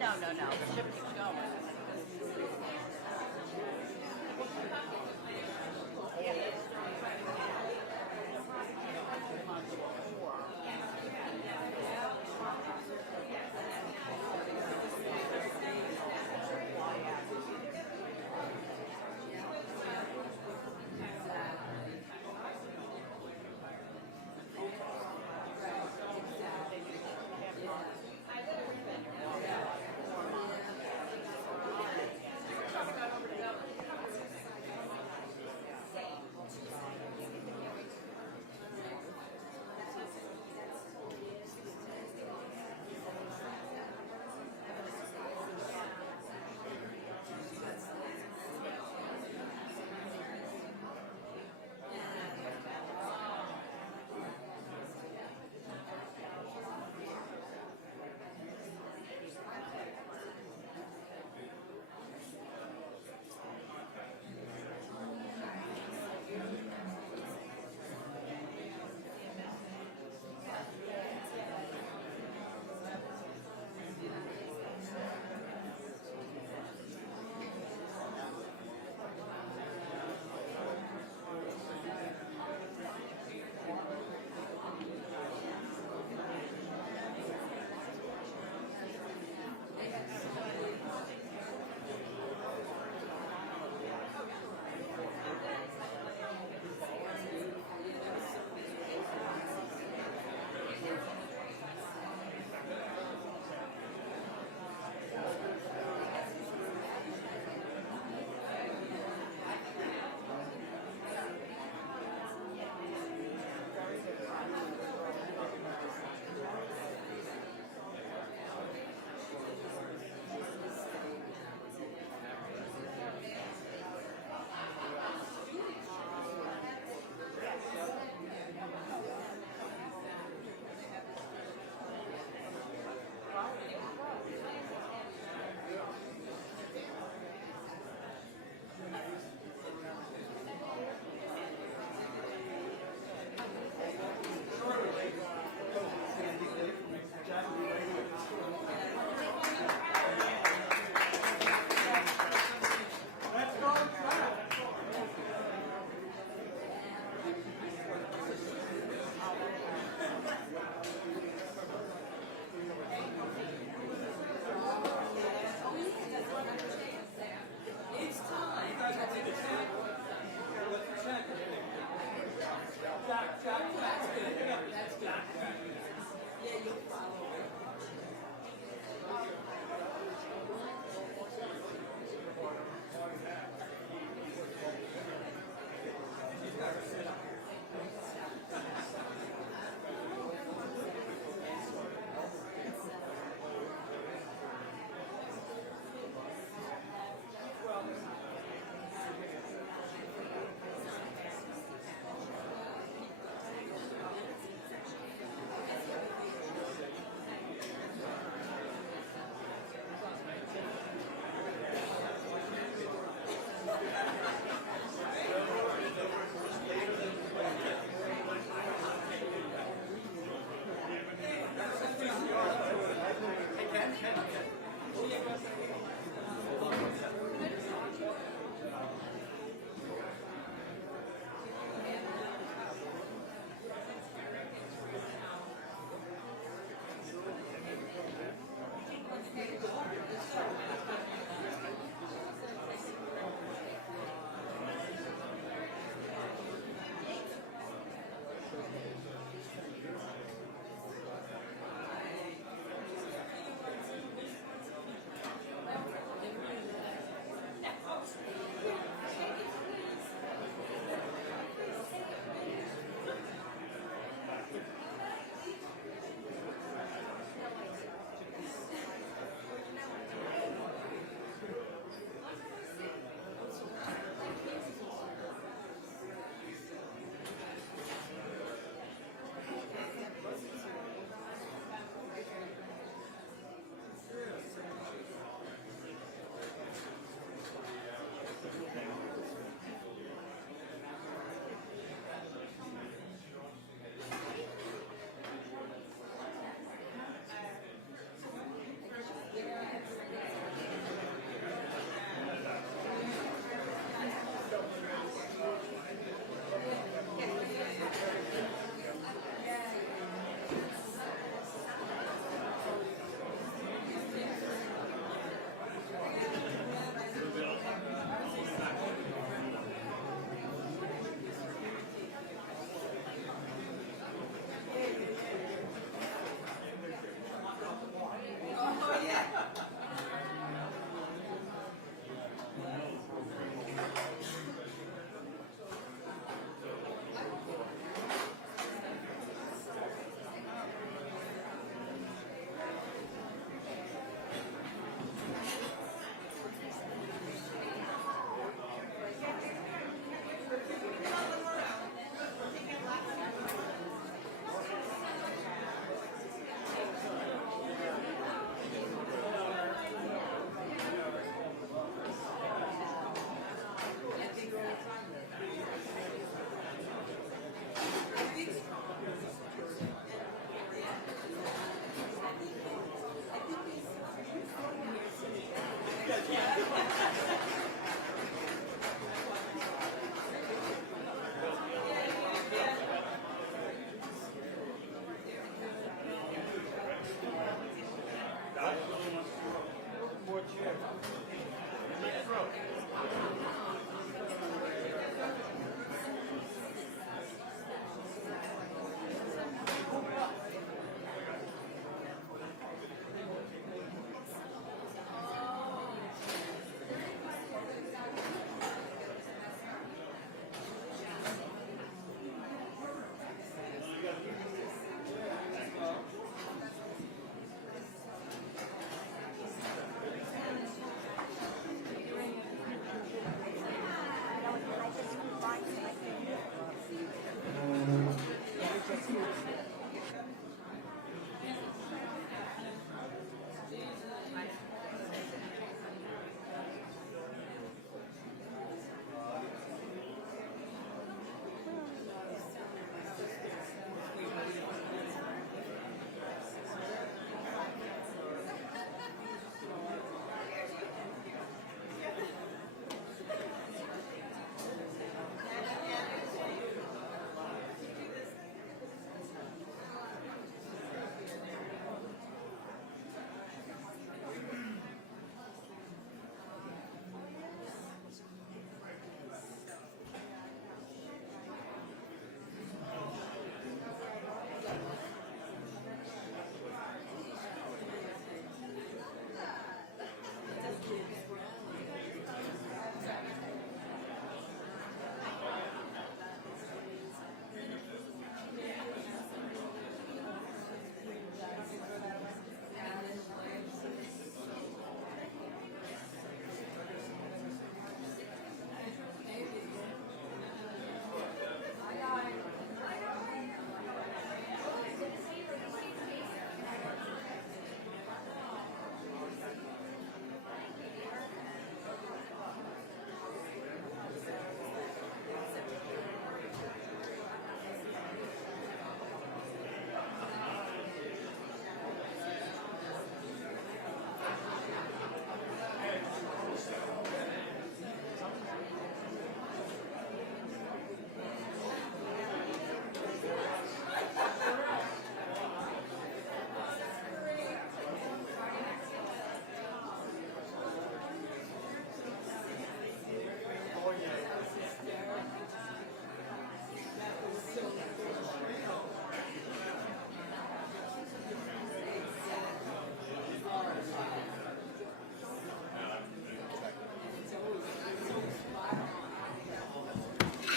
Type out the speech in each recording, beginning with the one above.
No, no, no. The ship keeps going.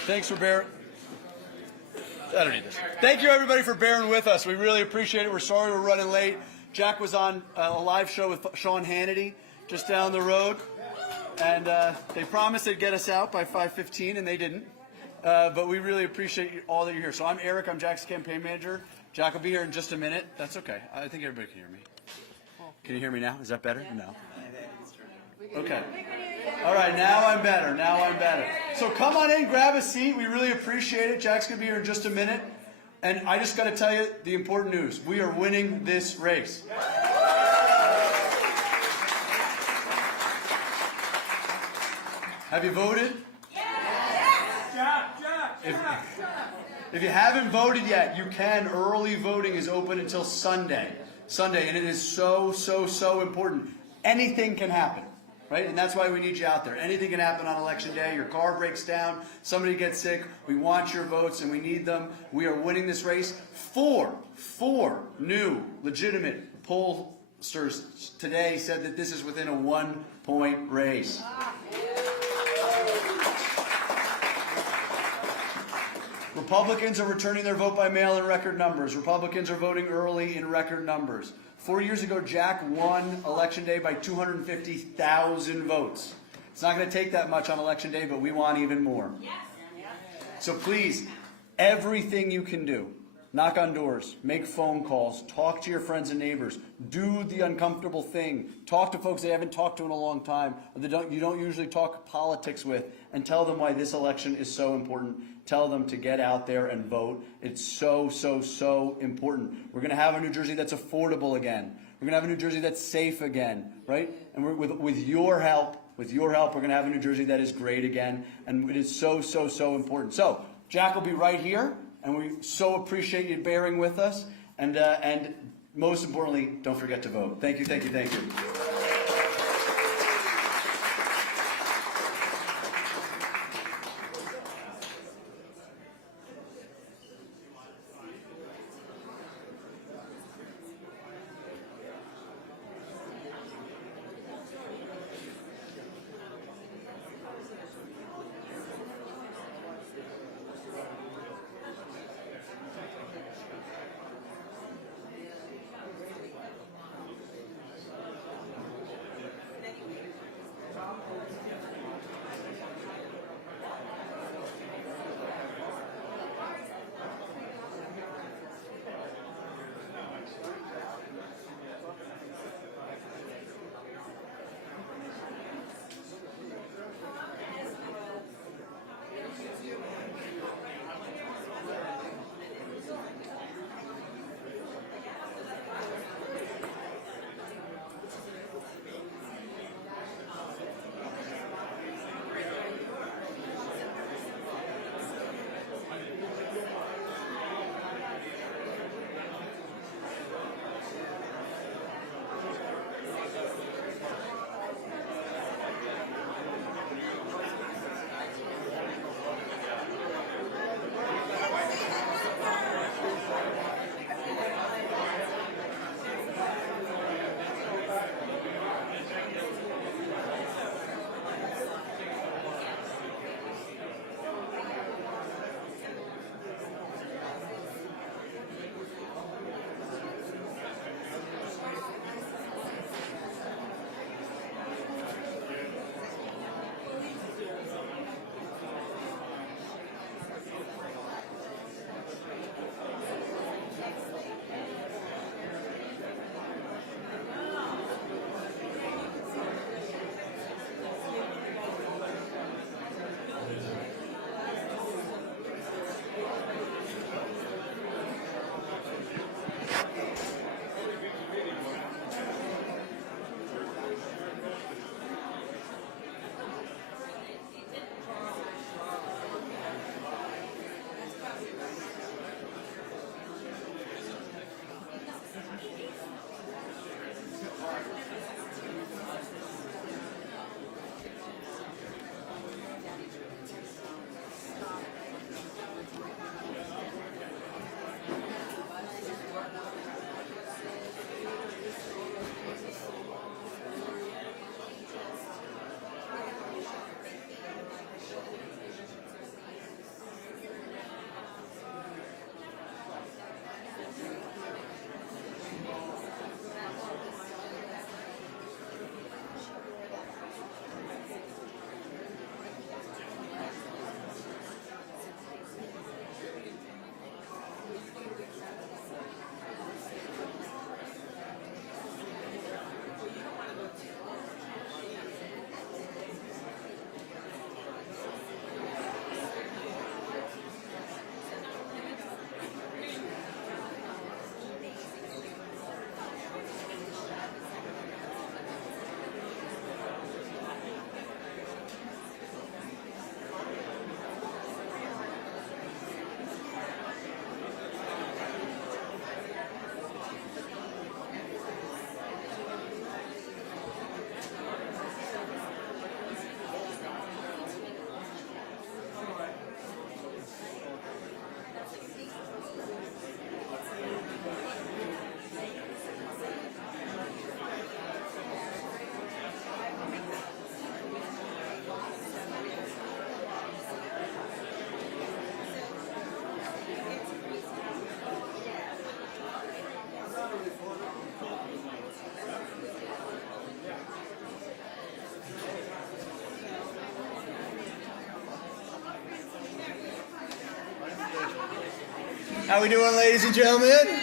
Thanks for bearing. I don't need this. Thank you, everybody, for bearing with us. We really appreciate it. We're sorry we're running late. Jack was on a live show with Sean Hannity just down the road, and they promised they'd get us out by 5:15, and they didn't. But we really appreciate all that you're here. So I'm Eric. I'm Jack's campaign manager. Jack will be here in just a minute. That's okay. I think everybody can hear me. Can you hear me now? Is that better? No. Okay. All right, now I'm better. Now I'm better. So come on in, grab a seat. We really appreciate it. Jack's going to be here in just a minute. And I just got to tell you the important news. We are winning this race. Have you voted? If you haven't voted yet, you can. Early voting is open until Sunday. And it is so important. Anything can happen. Right? And that's why we need you out there. Anything can happen on Election Day. Your car breaks down, somebody gets sick. We want your votes and we need them. We are winning this race. Four new legitimate pollsters today said that this is within a 1-point race. Republicans are returning their vote by mail in record numbers. Republicans are voting early in record numbers. 4 years ago, Jack won Election Day by 250,000 votes. It's not going to take that much on Election Day, but we want even more. Yes. So please, everything you can do, knock on doors, make phone calls, talk to your friends and neighbors, do the uncomfortable thing, talk to folks they haven't talked to in a long time, or you don't usually talk politics with, and tell them why this election is so important. Tell them to get out there and vote. It's so important. We're going to have a New Jersey that's affordable again. We're going to have a New Jersey that's safe again, right? And with your help, we're going to have a New Jersey that is great again. And it is so important. So Jack will be right here, and we so appreciate you bearing with us. And most importantly, don't forget to vote. Thank you. How we doing, ladies and gentlemen?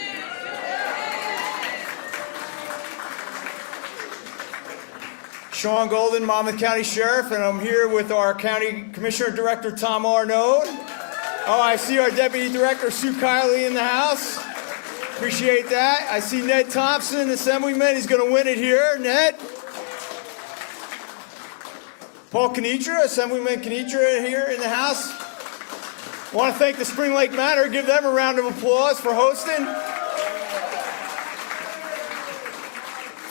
Sean Golden, Monmouth County Sheriff, and I'm here with our County Commissioner Director, Tom Arnaud. Oh, I see our Deputy Director, Sue Kiley, in the house. Appreciate that. I see Ned Thompson, Assemblyman. He's going to win it here. Ned. Paul Kenitra, Assemblyman Kenitra here in the house. Want to thank the Spring Lake Manor. Give them a round of applause for hosting.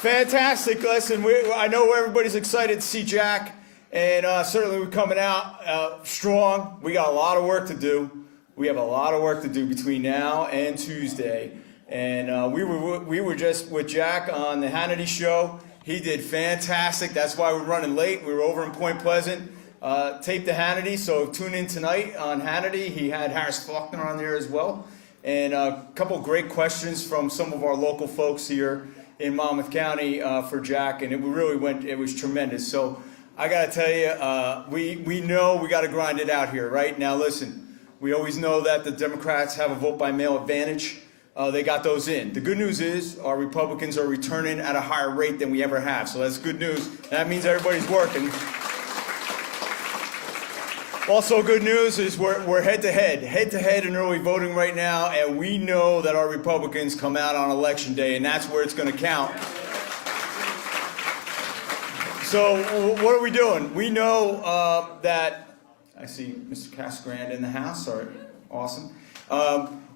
Fantastic. Listen, I know everybody's excited to see Jack, and certainly we're coming out strong. We got a lot of work to do. We have a lot of work to do between now and Tuesday. And we were just with Jack on the Hannity show. He did fantastic. That's why we're running late. We were over in Point Pleasant. Taped the Hannity, so tune in tonight on Hannity. He had Harris Faulkner on there as well. And a couple great questions from some of our local folks here in Monmouth County for Jack, and it was tremendous. So I got to tell you, we know we got to grind it out here, right? Now listen, we always know that the Democrats have a vote by mail advantage. They got those in. The good news is our Republicans are returning at a higher rate than we ever have. So that's good news. That means everybody's working. Also good news is we're head-to-head in early voting right now, and we know that our Republicans come out on Election Day, and that's where it's going to count. So what are we doing? We know that, I see Mr. Casgrande in the house. Sorry, awesome.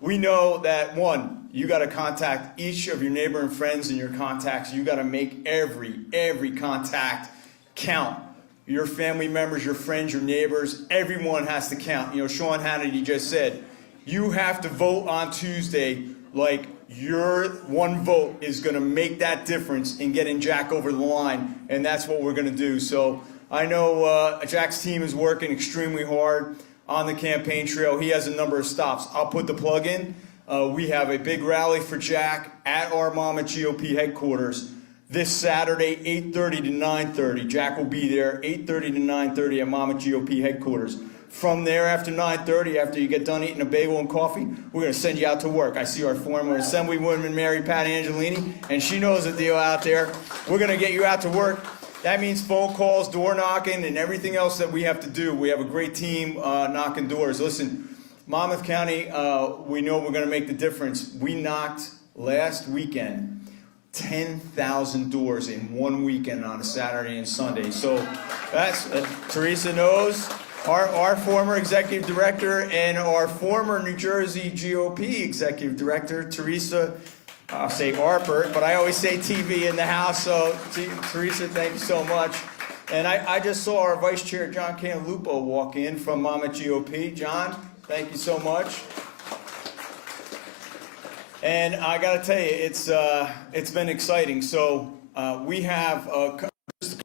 We know that, one, you got to contact each of your neighbor and friends and your contacts. You got to make every contact count. Your family members, your friends, your neighbors, everyone has to count. You know, Sean Hannity just said, you have to vote on Tuesday like your one vote is going to make that difference in getting Jack over the line, and that's what we're going to do. So I know Jack's team is working extremely hard on the campaign trail. He has a number of stops. I'll put the plug in. We have a big rally for Jack at our Monmouth GOP headquarters this Saturday, 8:30 to 9:30. Jack will be there, 8:30 to 9:30 at Monmouth GOP headquarters. From there, after 9:30, after you get done eating a bagel and coffee, we're going to send you out to work. I see our former Assemblywoman, Mary Pat Angelini, and she knows the deal out there. We're going to get you out to work. That means phone calls, door knocking, and everything else that we have to do. We have a great team knocking doors. Listen, Monmouth County, we know we're going to make the difference. We knocked last weekend 10,000 doors in one weekend on a Saturday and Sunday. So that's, Teresa knows, our former executive director and our former New Jersey GOP executive director, Teresa, I'll say Arpert, but I always say TV in the house. So Teresa, thank you so much. And I just saw our Vice Chair, John Cantalupo, walk in from Monmouth GOP. John, thank you so much. And I got to tell you, it's been exciting. So we have just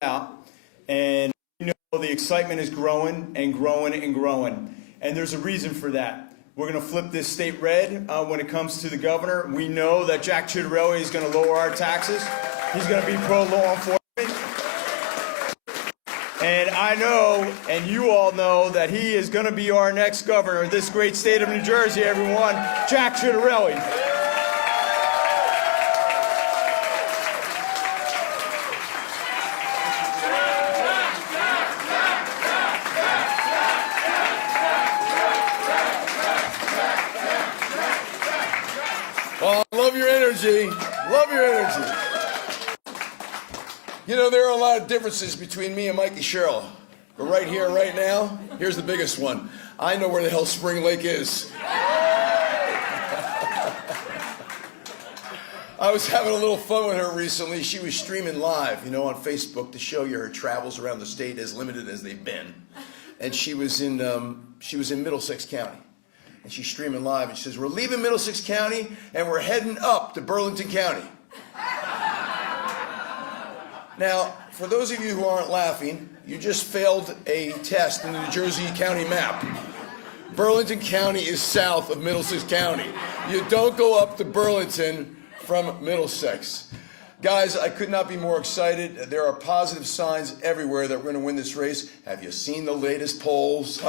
out, and you know the excitement is growing and growing and growing. And there's a reason for that. We're going to flip this state red when it comes to the governor. We know that Jack Ciattarelli is going to lower our taxes. He's going to be pro-law enforcement. And I know, and you all know, that he is going to be our next governor of this great state of New Jersey, everyone, Jack Ciattarelli. Well, I love your energy. Love your energy. You know, there are a lot of differences between me and Mikey Sherrill. But right here, right now, here's the biggest one. I know where the hell Spring Lake is. I was having a little fun with her recently. She was streaming live, you know, on Facebook to show you her travels around the state, as limited as they've been. And she was in Middlesex County. And she's streaming live, and she says, we're leaving Middlesex County, and we're heading up to Burlington County. Now, for those of you who aren't laughing, you just failed a test in the New Jersey County map. Burlington County is south of Middlesex County. You don't go up to Burlington from Middlesex. Guys, I could not be more excited. There are positive signs everywhere that we're going to win this race. Have you seen the latest polls?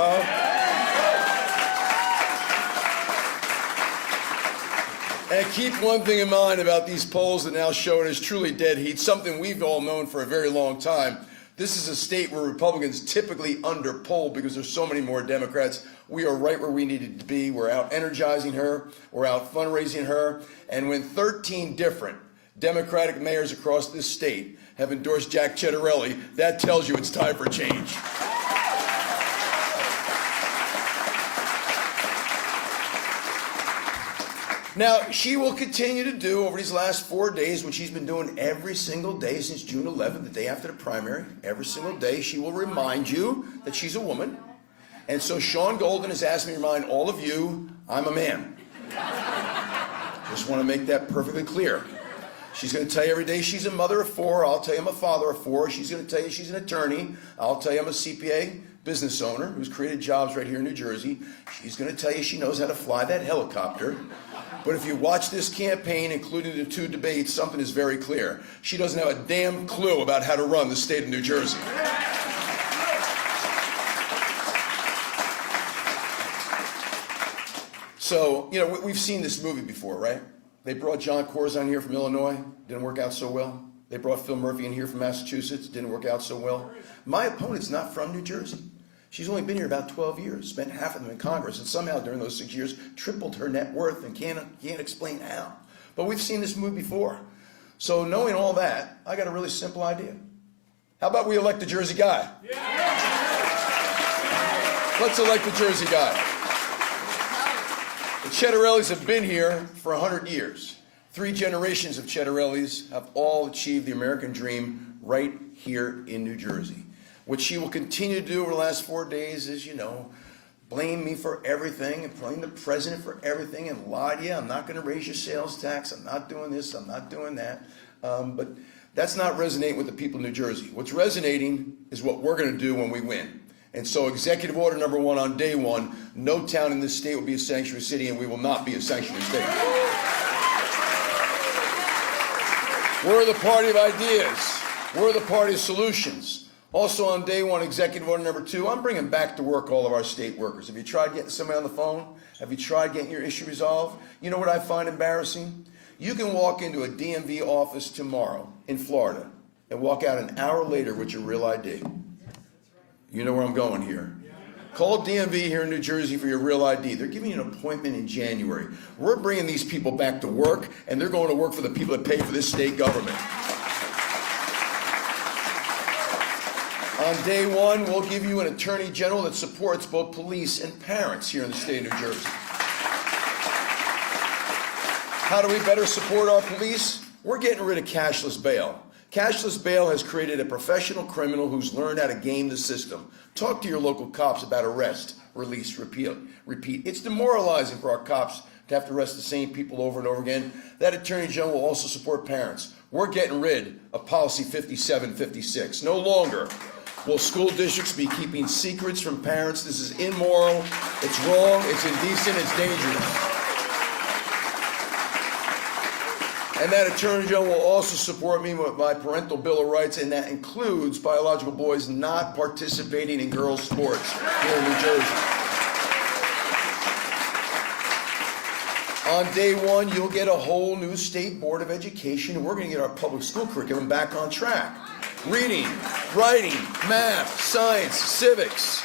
And keep one thing in mind about these polls that now show it as truly dead heat, something we've all known for a very long time. This is a state where Republicans typically underpoll because there's so many more Democrats. We are right where we needed to be. We're out energizing her. We're out fundraising her. And when 13 different Democratic mayors across this state have endorsed Jack Ciattarelli, that tells you it's time for change. Now, she will continue to do over these last 4 days what she's been doing every single day since June 11th, the day after the primary. Every single day, she will remind you that she's a woman. And so Sean Golden has asked me to remind all of you, I'm a man. Just want to make that perfectly clear. She's going to tell you every day she's a mother of four. I'll tell you I'm a father of four. She's going to tell you she's an attorney. I'll tell you I'm a CPA business owner who's created jobs right here in New Jersey. She's going to tell you she knows how to fly that helicopter. But if you watch this campaign, including the 2 debates, something is very clear. She doesn't have a damn clue about how to run the state of New Jersey. So, you know, we've seen this movie before, right? They brought John Corzine here from Illinois. Didn't work out so well. They brought Phil Murphy in here from Massachusetts. Didn't work out so well. My opponent's not from New Jersey. She's only been here about 12 years, spent half of them in Congress, and somehow during those 6 years tripled her net worth and can't explain how. But we've seen this movie before. So knowing all that, I got a really simple idea. How about we elect the Jersey guy? Yeah. Let's elect the Jersey guy. The Ciattarellis have been here for 100 years. 3 generations of Ciattarellis have all achieved the American dream right here in New Jersey. What she will continue to do over the last 4 days is, you know, blame me for everything and blame the president for everything and lie to you. I'm not going to raise your sales tax. I'm not doing this. I'm not doing that. But that's not resonating with the people of New Jersey. What's resonating is what we're going to do when we win. And so executive order number 1 on day 1, no town in this state will be a sanctuary city, and we will not be a sanctuary state. We're the party of ideas. We're the party of solutions. Also on day 1, executive order number 2, I'm bringing back to work all of our state workers. Have you tried getting somebody on the phone? Have you tried getting your issue resolved? You know what I find embarrassing? You can walk into a DMV office tomorrow in Florida and walk out an hour later with your real ID. You know where I'm going here. Call DMV here in New Jersey for your real ID. They're giving you an appointment in January. We're bringing these people back to work, and they're going to work for the people that pay for this state government. On day 1, we'll give you an attorney general that supports both police and parents here in the state of New Jersey. How do we better support our police? We're getting rid of cashless bail. Cashless bail has created a professional criminal who's learned how to game the system. Talk to your local cops about arrest, release, repeat. It's demoralizing for our cops to have to arrest the same people over and over again. That attorney general will also support parents. We're getting rid of policy 5756. No longer will school districts be keeping secrets from parents. This is immoral, it's wrong, it's indecent, it's dangerous. And that attorney general will also support me with my parental bill of rights, and that includes biological boys not participating in girls' sports here in New Jersey. On day 1, you'll get a whole new state board of education, and we're going to get our public school curriculum back on track. Reading, writing, math, science, civics,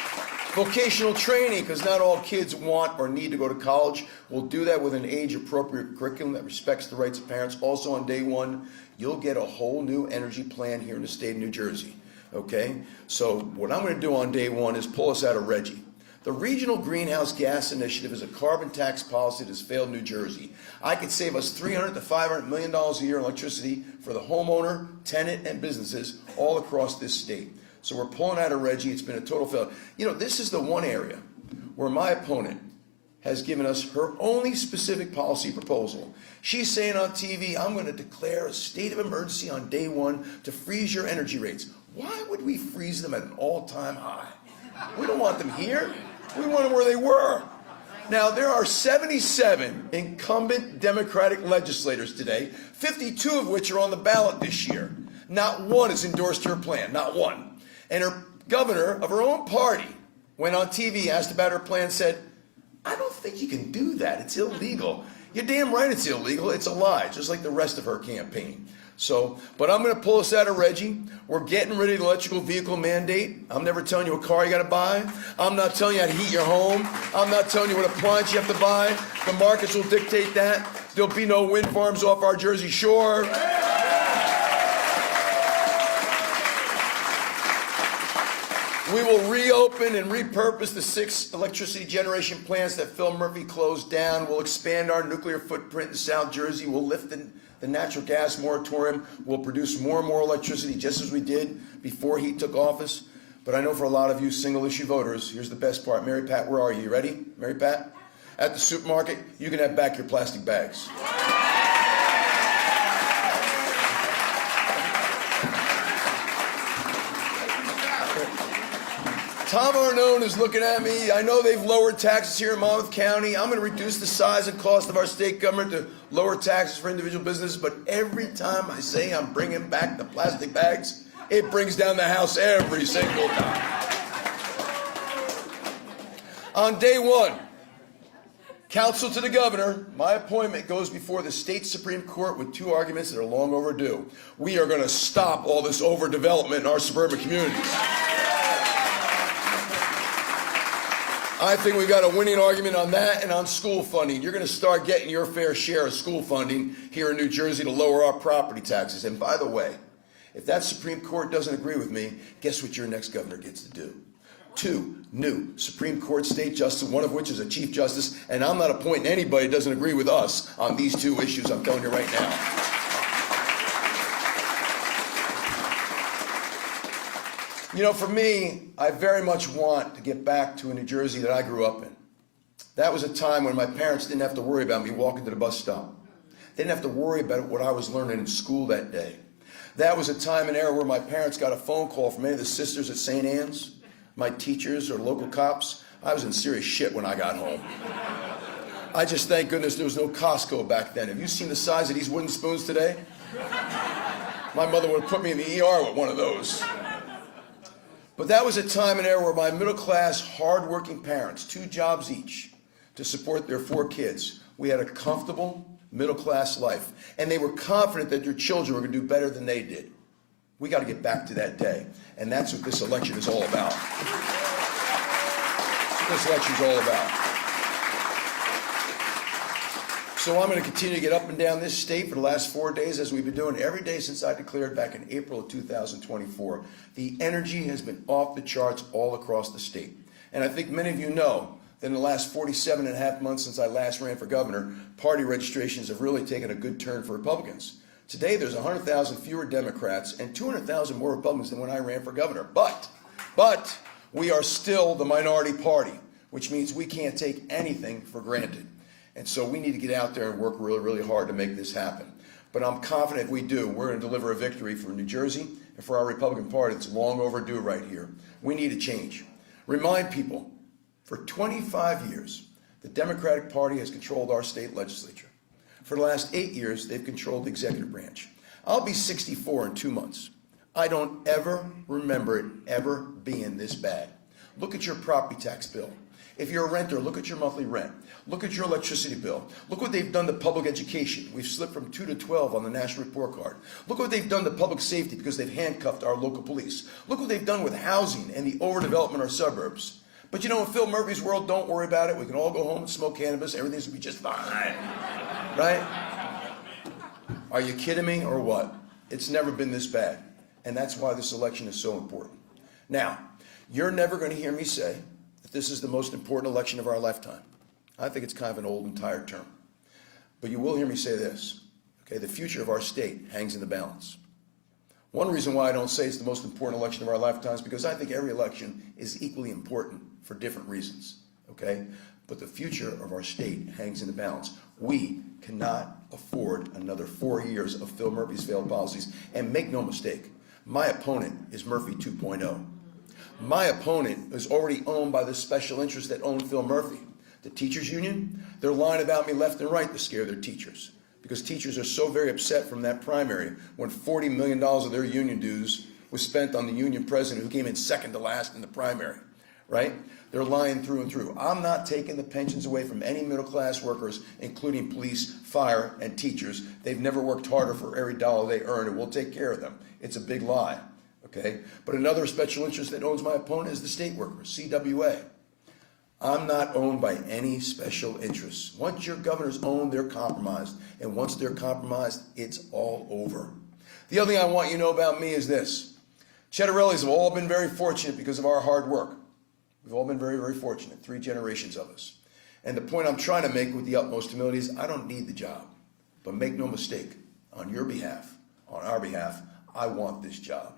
vocational training, because not all kids want or need to go to college. We'll do that with an age-appropriate curriculum that respects the rights of parents. Also on day 1, you'll get a whole new energy plan here in the state of New Jersey. Okay? So what I'm going to do on day 1 is pull us out of RGGI. The Regional Greenhouse Gas Initiative is a carbon tax policy that has failed New Jersey. I could save us $300 to $500 million a year in electricity for the homeowner, tenant, and businesses all across this state. So we're pulling out of RGGI. It's been a total failure. You know, this is the one area where my opponent has given us her only specific policy proposal. She's saying on TV, I'm going to declare a state of emergency on day 1 to freeze your energy rates. Why would we freeze them at an all-time high? We don't want them here. We want them where they were. Now, there are 77 incumbent Democratic legislators today, 52 of which are on the ballot this year. Not one has endorsed her plan, not one. And her governor of her own party went on TV, asked about her plan, said, I don't think you can do that. It's illegal. You're damn right it's illegal. It's a lie, just like the rest of her campaign. So, but I'm going to pull us out of Reggie. We're getting rid of the electrical vehicle mandate. I'm never telling you what car you got to buy. I'm not telling you how to heat your home. I'm not telling you what appliance you have to buy. The markets will dictate that. There'll be no wind farms off our Jersey shore. We will reopen and repurpose the 6 electricity generation plants that Phil Murphy closed down. We'll expand our nuclear footprint in South Jersey. We'll lift the natural gas moratorium. We'll produce more and more electricity, just as we did before he took office. But I know for a lot of you single-issue voters, here's the best part. Mary Pat, where are you? You ready? Mary Pat? At the supermarket, you can have back your plastic bags. Tom Arnone is looking at me. I know they've lowered taxes here in Monmouth County. I'm going to reduce the size and cost of our state government to lower taxes for individual businesses. But every time I say I'm bringing back the plastic bags, it brings down the House every single time. On day one, counsel to the governor, my appointment goes before the state Supreme Court with 2 arguments that are long overdue. We are going to stop all this overdevelopment in our suburban communities. I think we've got a winning argument on that and on school funding. You're going to start getting your fair share of school funding here in New Jersey to lower our property taxes. And by the way, if that Supreme Court doesn't agree with me, guess what your next governor gets to do? 2 new Supreme Court state justices, one of which is a Chief Justice, and I'm not appointing anybody who doesn't agree with us on these 2 issues, I'm telling you right now. You know, for me, I very much want to get back to a New Jersey that I grew up in. That was a time when my parents didn't have to worry about me walking to the bus stop. They didn't have to worry about what I was learning in school that day. That was a time and era where my parents got a phone call from any of the sisters at St. Anne's, my teachers or local cops. I was in serious shit when I got home. I just thank goodness there was no Costco back then. Have you seen the size of these wooden spoons today? My mother would have put me in the ER with one of those. But that was a time and era where my middle-class, hard-working parents, 2 jobs each, to support their 4 kids. We had a comfortable, middle-class life. And they were confident that their children were going to do better than they did. We got to get back to that day. And that's what this election is all about. That's what this election is all about. So I'm going to continue to get up and down this state for the last 4 days, as we've been doing every day since I declared back in April of 2024. The energy has been off the charts all across the state. And I think many of you know that in the last 47 and a half months since I last ran for governor, party registrations have really taken a good turn for Republicans. Today there's 100,000 fewer Democrats and 200,000 more Republicans than when I ran for governor. But we are still the minority party, which means we can't take anything for granted. And so we need to get out there and work really, really hard to make this happen. But I'm confident if we do, we're going to deliver a victory for New Jersey and for our Republican Party. It's long overdue right here. We need a change. Remind people, for 25 years, the Democratic Party has controlled our state legislature. For the last 8 years, they've controlled the executive branch. I'll be 64 in 2 months. I don't ever remember it ever being this bad. Look at your property tax bill. If you're a renter, look at your monthly rent. Look at your electricity bill. Look what they've done to public education. We've slipped from 2 to 12 on the National Report Card. Look what they've done to public safety because they've handcuffed our local police. Look what they've done with housing and the overdevelopment of our suburbs. But you know, in Phil Murphy's world, don't worry about it. We can all go home and smoke cannabis. Everything's going to be just fine. Right? Are you kidding me or what? It's never been this bad. And that's why this election is so important. Now, you're never going to hear me say that this is the most important election of our lifetime. I think it's kind of an old and tired term. But you will hear me say this, okay? The future of our state hangs in the balance. One reason why I don't say it's the most important election of our lifetime is because I think every election is equally important for different reasons, okay? But the future of our state hangs in the balance. We cannot afford another 4 years of Phil Murphy's failed policies. And make no mistake, my opponent is Murphy 2.0. My opponent is already owned by the special interests that own Phil Murphy. The teachers union, they're lying about me left and right to scare their teachers, because teachers are so very upset from that primary when $40 million of their union dues was spent on the union president who came in second to last in the primary, right? They're lying through and through. I'm not taking the pensions away from any middle-class workers, including police, fire, and teachers. They've never worked harder for every dollar they earn, and we'll take care of them. It's a big lie, okay? But another special interest that owns my opponent is the state workers, CWA. I'm not owned by any special interests. Once your governor's owned, they're compromised. And once they're compromised, it's all over. The other thing I want you to know about me is this. Ciattarellis have all been very fortunate because of our hard work. We've all been very, very fortunate, 3 generations of us. And the point I'm trying to make with the utmost humility is I don't need the job. But make no mistake, on your behalf, on our behalf, I want this job.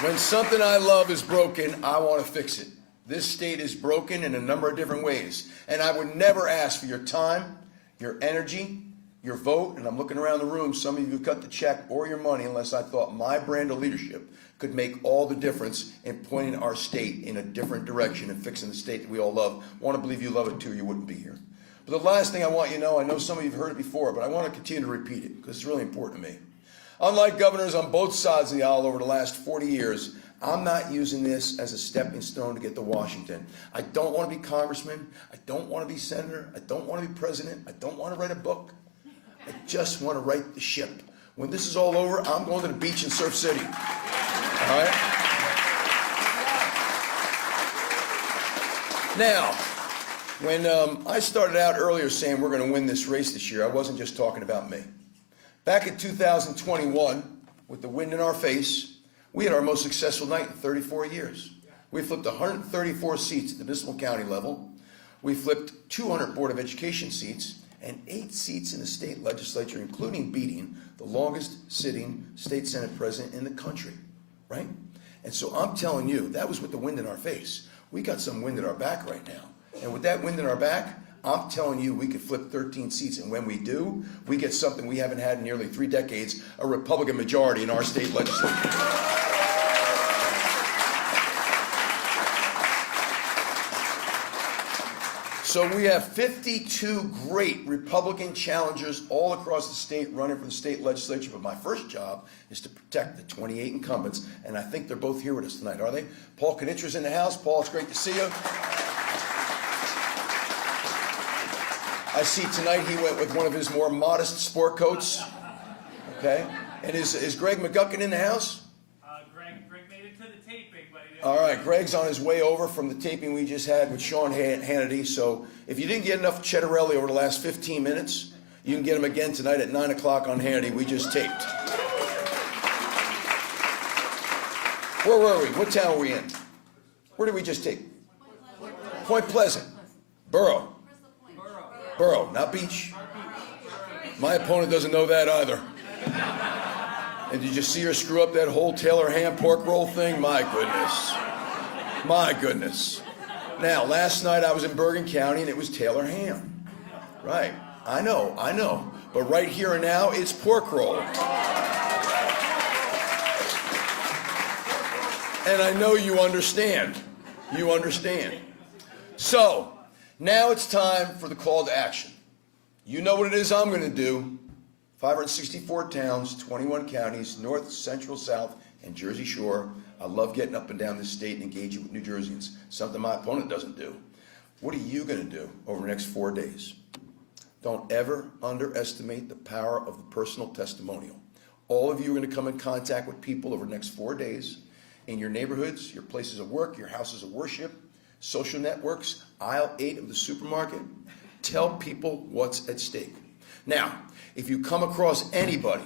When something I love is broken, I want to fix it. This state is broken in a number of different ways. And I would never ask for your time, your energy, your vote, and I'm looking around the room, some of you cut the check or your money unless I thought my brand of leadership could make all the difference in pointing our state in a different direction and fixing the state that we all love. I want to believe you love it too, you wouldn't be here. But the last thing I want you to know, I know some of you have heard it before, but I want to continue to repeat it because it's really important to me. Unlike governors on both sides of the aisle over the last 40 years, I'm not using this as a stepping stone to get to Washington. I don't want to be congressman. I don't want to be senator. I don't want to be president. I don't want to write a book. I just want to right the ship. When this is all over, I'm going to the beach in Surf City. All right? Now, when I started out earlier saying we're going to win this race this year, I wasn't just talking about me. Back in 2021, with the wind in our face, we had our most successful night in 34 years. We flipped 134 seats at the municipal county level. We flipped 200 Board of Education seats and 8 seats in the state legislature, including beating the longest sitting state Senate president in the country, right? And so I'm telling you, that was with the wind in our face. We got some wind at our back right now. And with that wind in our back, I'm telling you, we could flip 13 seats, and when we do, we get something we haven't had in nearly 3 decades, a Republican majority in our state legislature. So we have 52 great Republican challengers all across the state running for the state legislature, but my first job is to protect the 28 incumbents, and I think they're both here with us tonight, are they? Paul Knitra's in the house. Paul, it's great to see you. I see tonight he went with one of his more modest sport coats. Okay. And is Greg McGuckin in the house? Greg made it to the taping, but he didn't. All right. Greg's on his way over from the taping we just had with Sean Hannity. So if you didn't get enough Ciattarelli over the last 15 minutes, you can get him again tonight at 9 o'clock on Hannity. We just taped. Where were we? What town were we in? Where did we just tape? Point Pleasant. Borough. Borough, not beach. My opponent doesn't know that either. And did you see her screw up that whole Taylor ham pork roll thing? My goodness. My goodness. Now, last night I was in Bergen County and it was Taylor ham. Right. I know. But right here and now, it's pork roll. And I know you understand. You understand. So, now it's time for the call to action. You know what it is I'm going to do. 564 towns, 21 counties, north, central, south, and Jersey Shore. I love getting up and down this state and engaging with New Jerseyans, something my opponent doesn't do. What are you going to do over the next 4 days? Don't ever underestimate the power of the personal testimonial. All of you are going to come in contact with people over the next 4 days in your neighborhoods, your places of work, your houses of worship, social networks, aisle 8 of the supermarket. Tell people what's at stake. Now, if you come across anybody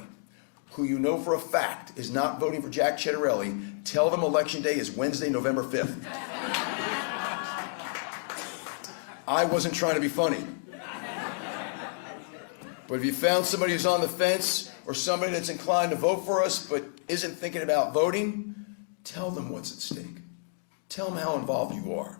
who you know for a fact is not voting for Jack Ciattarelli, tell them Election Day is Wednesday, November 5th. I wasn't trying to be funny. But if you found somebody who's on the fence or somebody that's inclined to vote for us but isn't thinking about voting, tell them what's at stake. Tell them how involved you are.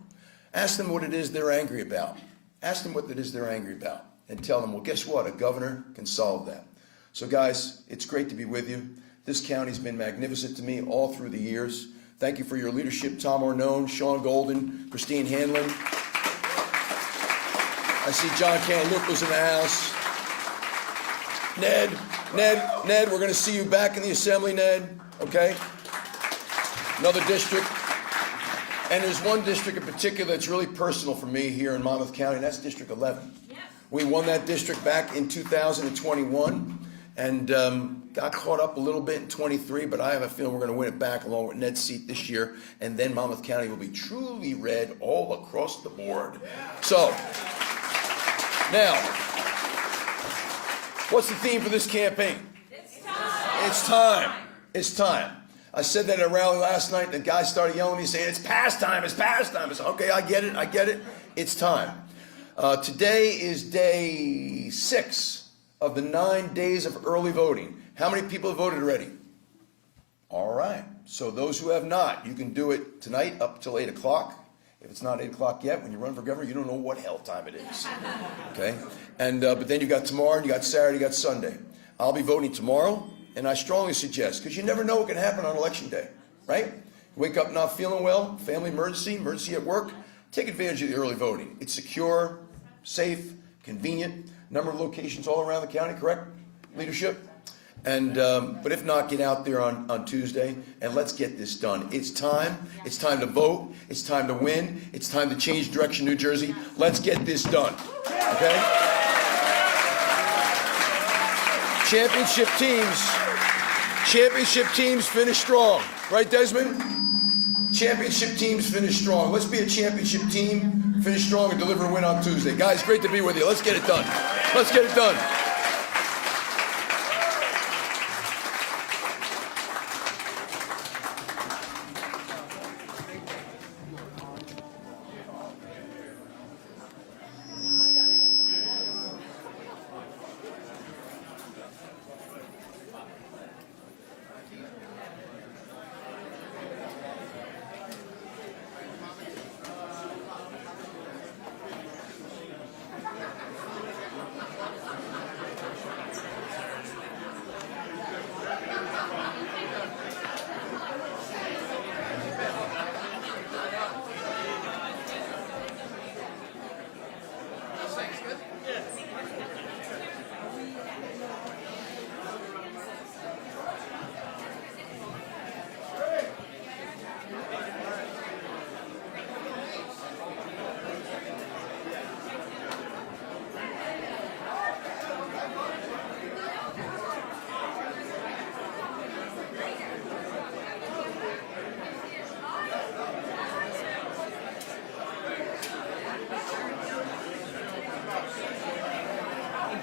Ask them what it is they're angry about. Ask them what it is they're angry about. And tell them, well, guess what? A governor can solve that. So, guys, it's great to be with you. This county's been magnificent to me all through the years. Thank you for your leadership, Tom Ornone, Sean Golden, Christine Hanlon. I see John Cantalupo's in the house. Ned, we're going to see you back in the assembly, Ned, okay? Another district. And there's one district in particular that's really personal for me here in Monmouth County, and that's District 11. We won that district back in 2021 and got caught up a little bit in 23, but I have a feeling we're going to win it back along with Ned's seat this year, and then Monmouth County will be truly red all across the board. So, now, what's the theme for this campaign? It's time. It's time. I said that at a rally last night, and the guy started yelling at me saying, it's past time, it's past time. I said, okay, I get it. It's time. Today is day 6 of the 9 days of early voting. How many people have voted already? All right. So those who have not, you can do it tonight up till 8 o'clock. If it's not 8 o'clock yet, when you run for governor, you don't know what hell time it is. Okay? And but then you got tomorrow, and you got Saturday, you got Sunday. I'll be voting tomorrow. And I strongly suggest, because you never know what can happen on election day, right? Wake up not feeling well, family emergency at work, take advantage of the early voting. It's secure, safe, convenient, number of locations all around the county, correct, leadership? And but if not, get out there on Tuesday and let's get this done. It's time to vote, it's time to win, it's time to change direction, New Jersey. Let's get this done, okay? Championship teams finish strong. Right, Desmond? Championship teams finish strong. Let's be a championship team, finish strong, and deliver a win on Tuesday. Guys, great to be with you. Let's get it done. Let's get it done.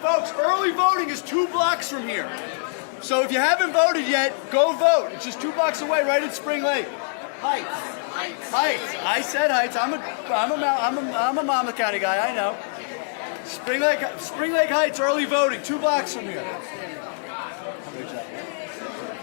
Folks, early voting is 2 blocks from here. So if you haven't voted yet, go vote. It's just 2 blocks away, right at Spring Lake. Heights. I said Heights. I'm a Monmouth County guy. I know. Spring Lake Heights. Early voting. 2 blocks from here.